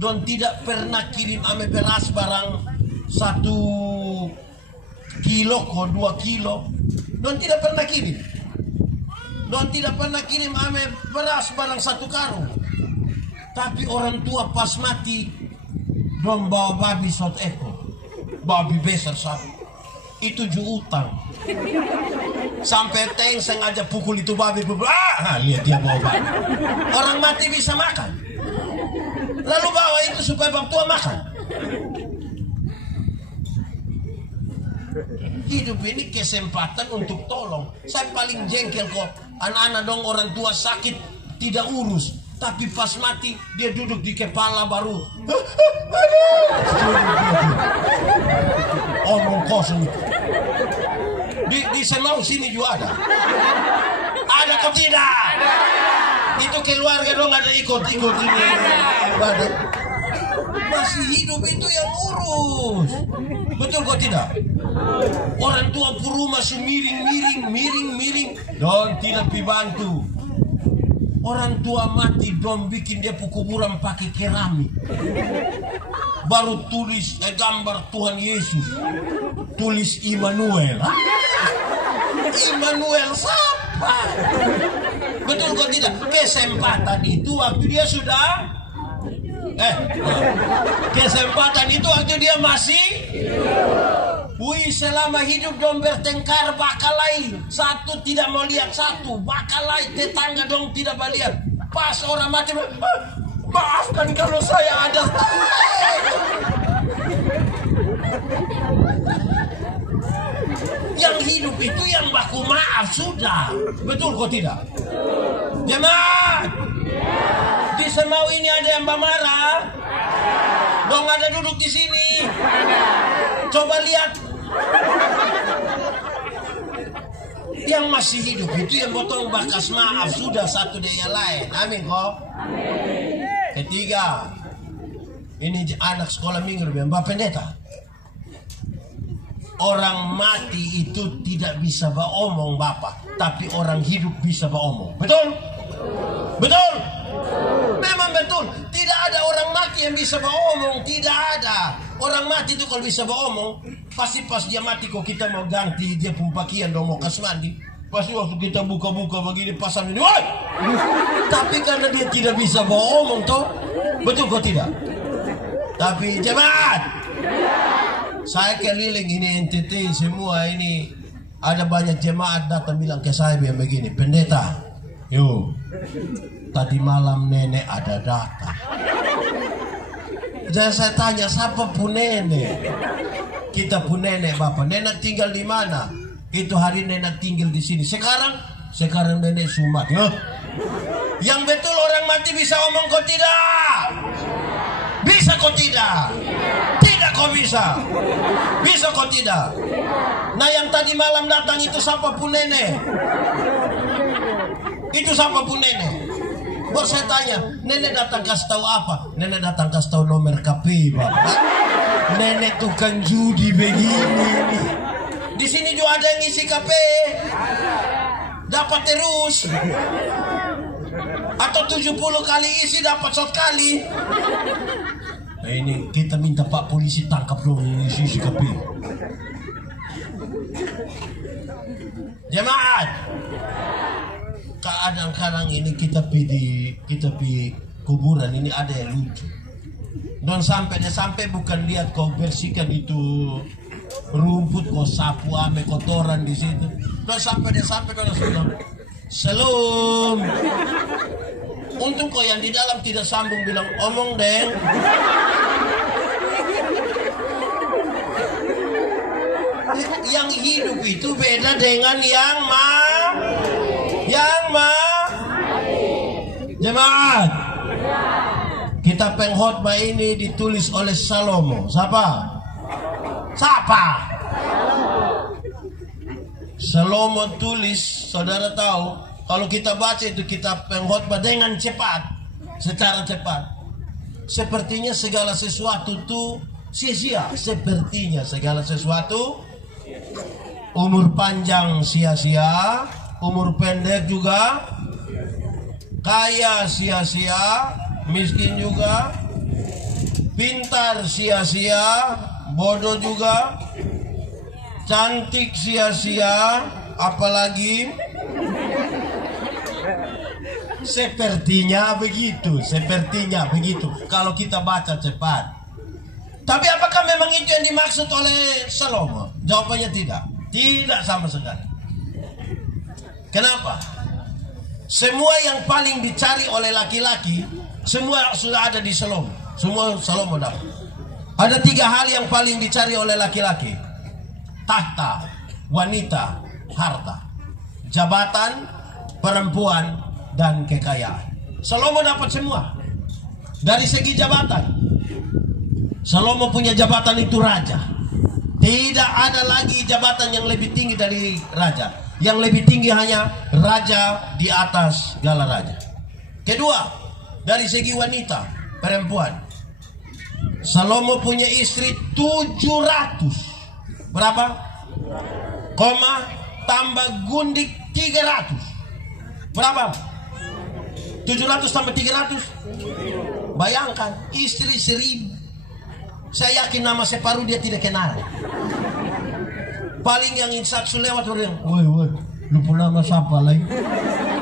don tidak pernah kirim ame beras barang 1 kilo ko 2 kilo, don tidak pernah kirim. Don tidak pernah kirim ame beras barang 1 karung. Tapi orang tua pas mati, don bawa babi 1 ekor, babi besar 1. Itu ju utang. Sampai Teng sengaja pukul itu babi. Lihat dia bawa babi. Orang mati bisa makan. Lalu bawa itu supaya bang tua makan. Hidup ini kesempatan untuk tolong. Saya paling jengkel kok. Anak-anak dong orang tua sakit tidak urus. Tapi pas mati dia duduk di kepala baru. Omong kosong. Di Semau sini juga ada. Ada kok tidak? Itu keluarga dong ada ikut-ikut ini. Masih hidup itu yang urus. Betul kok tidak? Orang tua puru masih miring. Don tidak dibantu. Orang tua mati don bikin dia kuburan pakai keramik. Baru tulis gambar Tuhan Yesus. Tulis Immanuel. Immanuel siapa? Betul kok tidak? Kesempatan itu waktu dia sudah kesempatan itu waktu dia masih wih, selama hidup dong bertengkar bakalai. 1 tidak mau lihat 1 bakalai, tetangga dong tidak mau lihat. Pas orang mati, maafkan kalau saya ada. Yang hidup itu yang baku maaf sudah. Betul kok tidak? Jemaat di Semau ini ada yang marah. Dong ada duduk di sini. Coba lihat. Yang masih hidup itu yang botol bakas maaf sudah satu dengan yang lain. Amin kok. Ketiga, ini anak sekolah minggu Mbak Pendeta. Orang mati itu tidak bisa beromong Bapak, tapi orang hidup bisa beromong. Betul? Betul? Memang betul. Tidak ada orang mati yang bisa beromong. Tidak ada. Orang mati itu kalau bisa beromong, pasti pas dia mati kok kita mau ganti dia pun pakaian dong mau kas mandi. Pasti waktu kita buka-buka begini pasang ini, woi! Tapi karena dia tidak bisa beromong toh, betul kok tidak? Tapi jemaat, saya keliling ini NTT semua ini ada banyak jemaat datang bilang ke saya begini, pendeta, yuk, tadi malam nenek ada datang. Jadi saya tanya, siapa pun nenek? Kita pun nenek Bapak. Nenek tinggal di mana? Itu hari nenek tinggal di sini. Sekarang nenek sumat. Ya? Yang betul orang mati bisa omong kok tidak? Bisa kok tidak? Tidak kok bisa? Bisa kok tidak? Nah yang tadi malam datang itu siapa pun nenek? Itu siapa pun nenek? Baru saya tanya, nenek datang kasih tahu apa? Nenek datang kasih tahu nomor KP, Bapak. Nenek tukang judi begini. Di sini juga ada yang ngisi KP. Dapat terus. Atau 70 kali isi dapat 1 kali. Nah ini kita minta Pak polisi tangkap dong isi KP. Jemaat. Keadaan sekarang ini kita pi kuburan ini ada yang lucu. Dan sampai bukan lihat kau bersihkan itu rumput kau sapu ame kotoran di situ. Dan sampai kau langsung Salam. Untung kau yang di dalam tidak sambung bilang omong deng. Yang hidup itu beda dengan yang jemaat. Kita pengkhotbah ini ditulis oleh Salomo. Siapa? Salomo tulis, saudara tahu, kalau kita baca itu kitab pengkhotbah dengan cepat, secara cepat. Sepertinya segala sesuatu itu sia-sia. Sepertinya segala sesuatu, umur panjang sia-sia, umur pendek juga, kaya sia-sia, miskin juga. pintar sia-sia, bodoh juga, cantik sia-sia, apalagi sepertinya begitu, kalau kita baca cepat. Tapi apakah memang itu yang dimaksud oleh Salomo? Jawabannya tidak. Tidak sama sekali. Kenapa? Semua yang paling dicari oleh laki-laki, semua sudah ada di Salomo. Semua Salomo dapat. Ada 3 hal yang paling dicari oleh laki-laki: tahta, wanita, harta, jabatan, perempuan, dan kekayaan. Salomo dapat semua. Dari segi jabatan, Salomo punya jabatan itu raja. Tidak ada lagi jabatan yang lebih tinggi dari raja. Yang lebih tinggi hanya raja di atas segala raja. Kedua, dari segi wanita, perempuan, Salomo punya istri 700. Berapa? Koma tambah gundik 300. Berapa? 700 tambah 300. Bayangkan, istri 1000. Saya yakin nama separuh dia tidak kenal. Paling yang insaksu lewat orang, woi, lupa nama siapa lagi.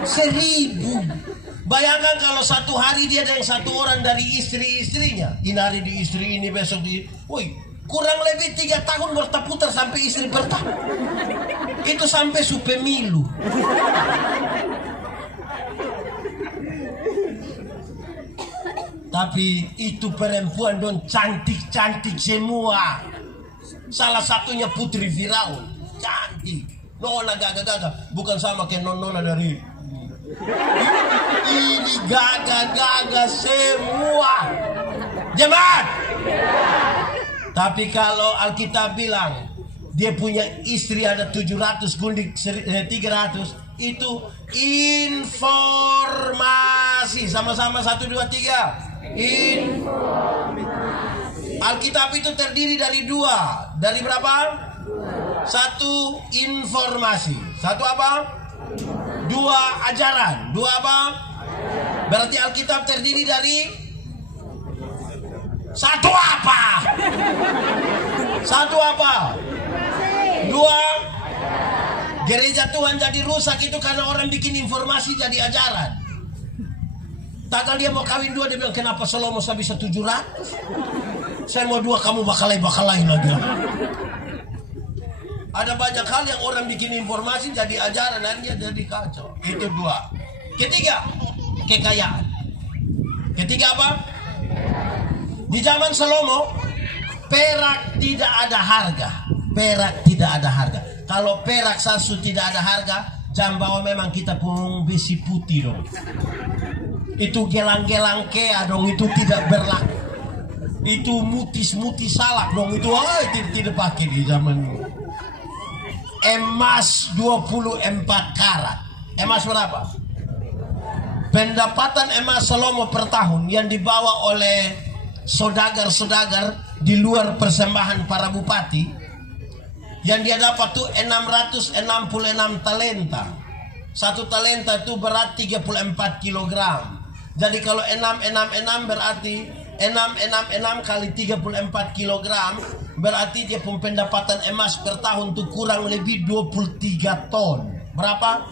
1000. Bayangkan kalau satu hari dia ada yang 1 orang dari istri-istrinya. Ini hari di istri ini, besok di, woi, kurang lebih 3 tahun bertaputar sampai istri bertahun. Itu sampai supemilu. Tapi itu perempuan don cantik-cantik semua. Salah satunya Putri Firaun, cantik. Nona gagah-gagah, bukan sama kayak nona dari. Ini gagah-gagah semua. Jemaat. Tapi kalau Alkitab bilang dia punya istri ada 700 gundik 300, itu informasi. Sama-sama 1, 2, 3. Alkitab itu terdiri dari 2. Dari berapa? 1 informasi. 1 apa? 2 ajaran. 2 apa? Berarti Alkitab terdiri dari 1 apa? 1 apa? 2. Gereja Tuhan jadi rusak itu karena orang bikin informasi jadi ajaran. Takkan dia mau kawin 2, dia bilang, kenapa Salomo saya bisa 700? Saya mau 2, kamu bakalai lagi. Ada banyak hal yang orang bikin informasi jadi ajaran dan dia jadi kacau. Itu 2. Ketiga, kekayaan. Ketiga apa? Di zaman Salomo, perak tidak ada harga. Perak tidak ada harga. Kalau perak sasu tidak ada harga, jambawa memang kita pun besi putih dong. Itu gelang-gelang kea dong, itu tidak berlaku. Itu mutis-mutis salak dong, itu tidak pakai di zaman. Emas 24 karat. Emas berapa? Pendapatan emas Salomo per tahun yang dibawa oleh saudagar-saudagar di luar persembahan para bupati, yang dia dapat tuh 666 talenta. 1 talenta itu berat 34 kilogram. Jadi kalau 666 berarti 666 kali 34 kilogram, berarti dia pun pendapatan emas per tahun itu kurang lebih 23 ton. Berapa?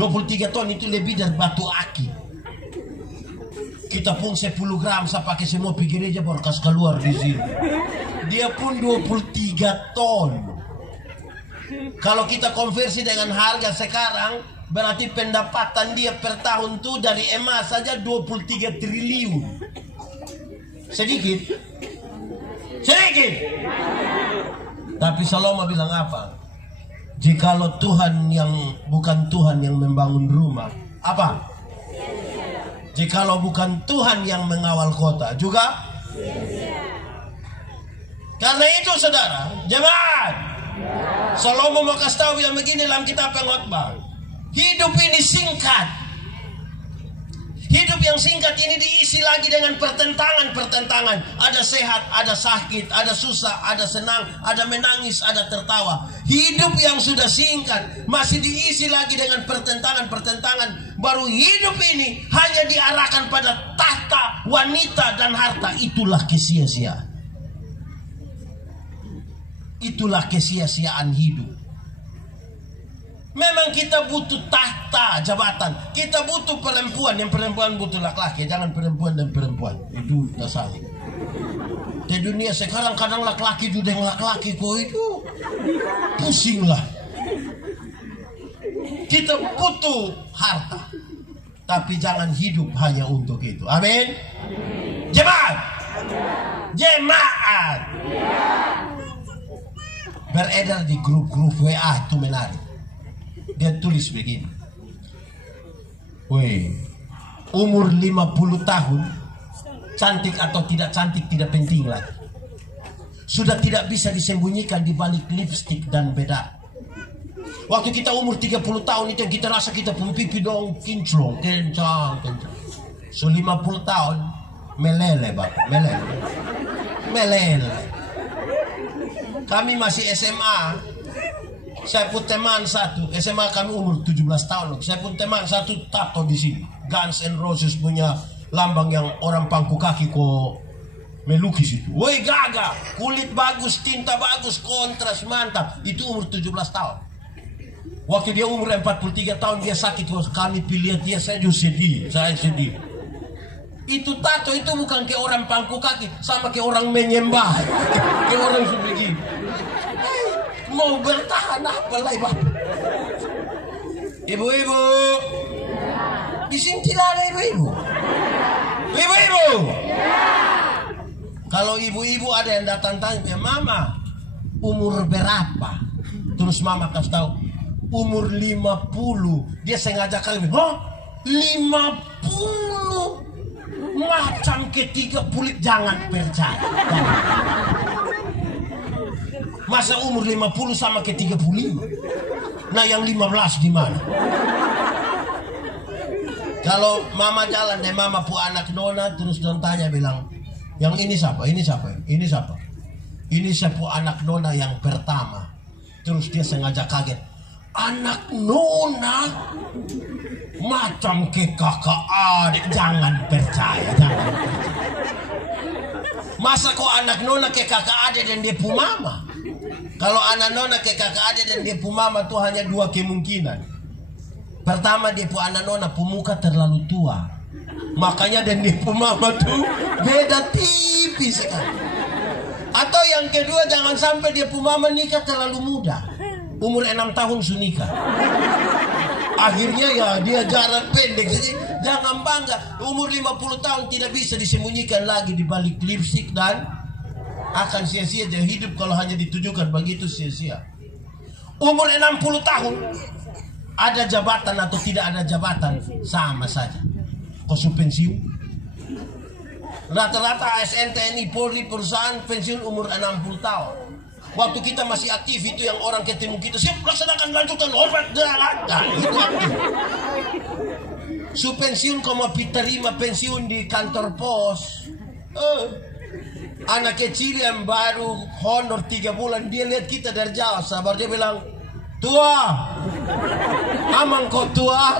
23 ton itu lebih dari batu akik. Kita pun 10 gram saya pakai semua pergi gereja baru kasih keluar di sini. Dia pun 23 ton. Kalau kita konversi dengan harga sekarang, berarti pendapatan dia per tahun tuh dari emas saja 23 triliun. Sedikit. Tapi Salomo bilang apa? Jikalau Tuhan yang bukan Tuhan yang membangun rumah, apa? Jikalau bukan Tuhan yang mengawal kota, juga? Karena itu saudara, jemaat, Salomo mau kasih tahu yang begini dalam kitab Pengkhotbah. Hidup ini singkat. Hidup yang singkat ini diisi lagi dengan pertentangan-pertentangan. Ada sehat, ada sakit, ada susah, ada senang, ada menangis, ada tertawa. Hidup yang sudah singkat masih diisi lagi dengan pertentangan-pertentangan. Baru hidup ini hanya diarahkan pada tahta harta, wanita dan harta, itulah kesia-siaan. Itulah kesia-siaan hidup. Memang kita butuh tahta, jabatan. Kita butuh perempuan, yang perempuan butuh laki-laki. Jangan perempuan dan perempuan. Itu tidak salah. Di dunia sekarang kadang laki-laki juga yang laki-laki kok itu pusing lah. Kita butuh harta, tapi jangan hidup hanya untuk itu. Amin. Jemaat, jemaat. Beredar di grup-grup WA itu menarik. Dia tulis begini. Weh, umur 50 tahun, cantik atau tidak cantik tidak penting lagi. Sudah tidak bisa disembunyikan di balik lipstik dan beda. Waktu kita umur 30 tahun itu yang kita rasa kita pun pipi dong kinclong, kencang. So 50 tahun melele bapak, melele. Kami masih SMA. Saya pun teman satu SMA, kami umur 17 tahun. Saya pun teman satu tato di sini. Guns N' Roses punya lambang yang orang pangku kaki kok melukis itu. Woi gagah, kulit bagus, tinta bagus, kontras mantap. Itu umur 17 tahun. Waktu dia umur 43 tahun dia sakit. Waktu kami pilih dia, saya juga sedih. Saya sedih. Itu tato itu bukan ke orang pangku kaki, sama ke orang menyembah. Ke orang sebegini. Mau bertahan apa lagi bapak? Ibu-ibu, di sini tidak ada ibu-ibu. Ibu-ibu, kalau ibu-ibu ada yang datang tanya, mama umur berapa? Terus mama kasih tahu umur 50. Dia sengaja kali, oh 50 macam ketiga kulit, jangan percaya. Masa umur 50 sama ke 35? Nah yang 15 di mana? Kalau mama jalan deh, mama pu anak nona terus don tanya bilang, yang ini siapa? Ini siapa? Ini siapa? Ini siapa anak nona yang pertama. Terus dia sengaja kaget. Anak nona macam ke kakak adik, jangan percaya, jangan percaya. Masa kok anak nona ke kakak adik dan dia pu mama? Kalau anak nona ke kakak adik dan dia pu mama tuh hanya dua kemungkinan. Pertama, dia pu anak nona pu muka terlalu tua, makanya dan dia pu mama tuh beda tipis sekali. Atau yang kedua, jangan sampai dia pu mama nikah terlalu muda, umur 6 tahun sudah nikah. Akhirnya ya dia jarak pendek. Jadi jangan bangga, umur 50 tahun tidak bisa disembunyikan lagi di balik lipstik dan akan sia-sia dia hidup kalau hanya ditujukan begitu, sia-sia. Umur 60 tahun, ada jabatan atau tidak ada jabatan sama saja. Kau pensiun? Rata-rata ASN, TNI, Polri, perusahaan pensiun umur 60 tahun. Waktu kita masih aktif itu yang orang ketemu kita, siap laksanakan lanjutan obat jalan. Nah, itu aktif. Pensiun kau mau terima pensiun di kantor pos. Anak kecil yang baru honor 3 bulan, dia lihat kita dari jauh, sabar, dia bilang, tua, amang kau tua.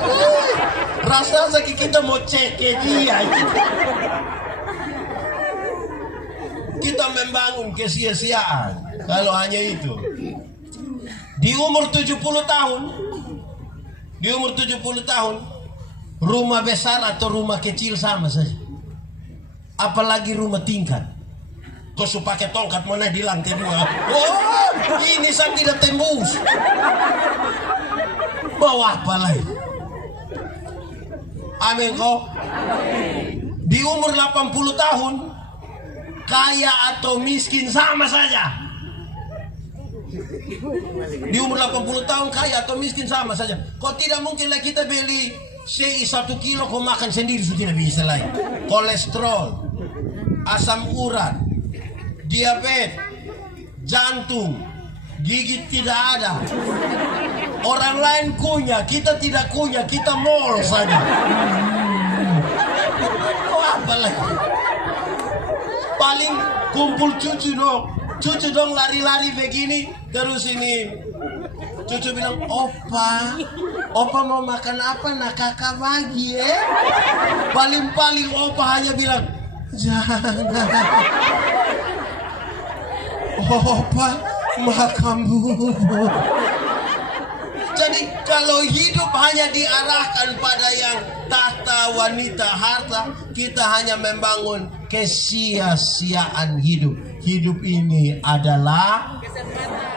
Rasa sakit kita mau cek dia. Kita membangun kesia-siaan kalau hanya itu. Di umur 70 tahun, rumah besar atau rumah kecil sama saja. Apalagi rumah tingkat. Kau su pakai tongkat mana di lantai 2. Oh, ini saya tidak tembus. Bawa apa lagi? Amin kau. Di umur 80 tahun, kaya atau miskin sama saja. Di umur 80 tahun kaya atau miskin sama saja. Kau tidak mungkin lah kita beli CI 1 kilo kau makan sendiri, sudah tidak bisa lagi. Kolesterol, asam urat, diabetes, jantung, gigit tidak ada. Orang lain kunyah, kita tidak kunyah, kita mall saja. Oh, apa lagi? Paling kumpul cucu dong. Cucu dong lari-lari begini. Terus ini cucu bilang, Opa mau makan apa? Nah kakak bagi ya. Paling-paling Opa hanya bilang, jangan. Opa makan bubur. Jadi kalau hidup hanya diarahkan pada yang tahta, wanita, harta, kita hanya membangun kesia-siaan hidup. Hidup ini adalah kesempatan.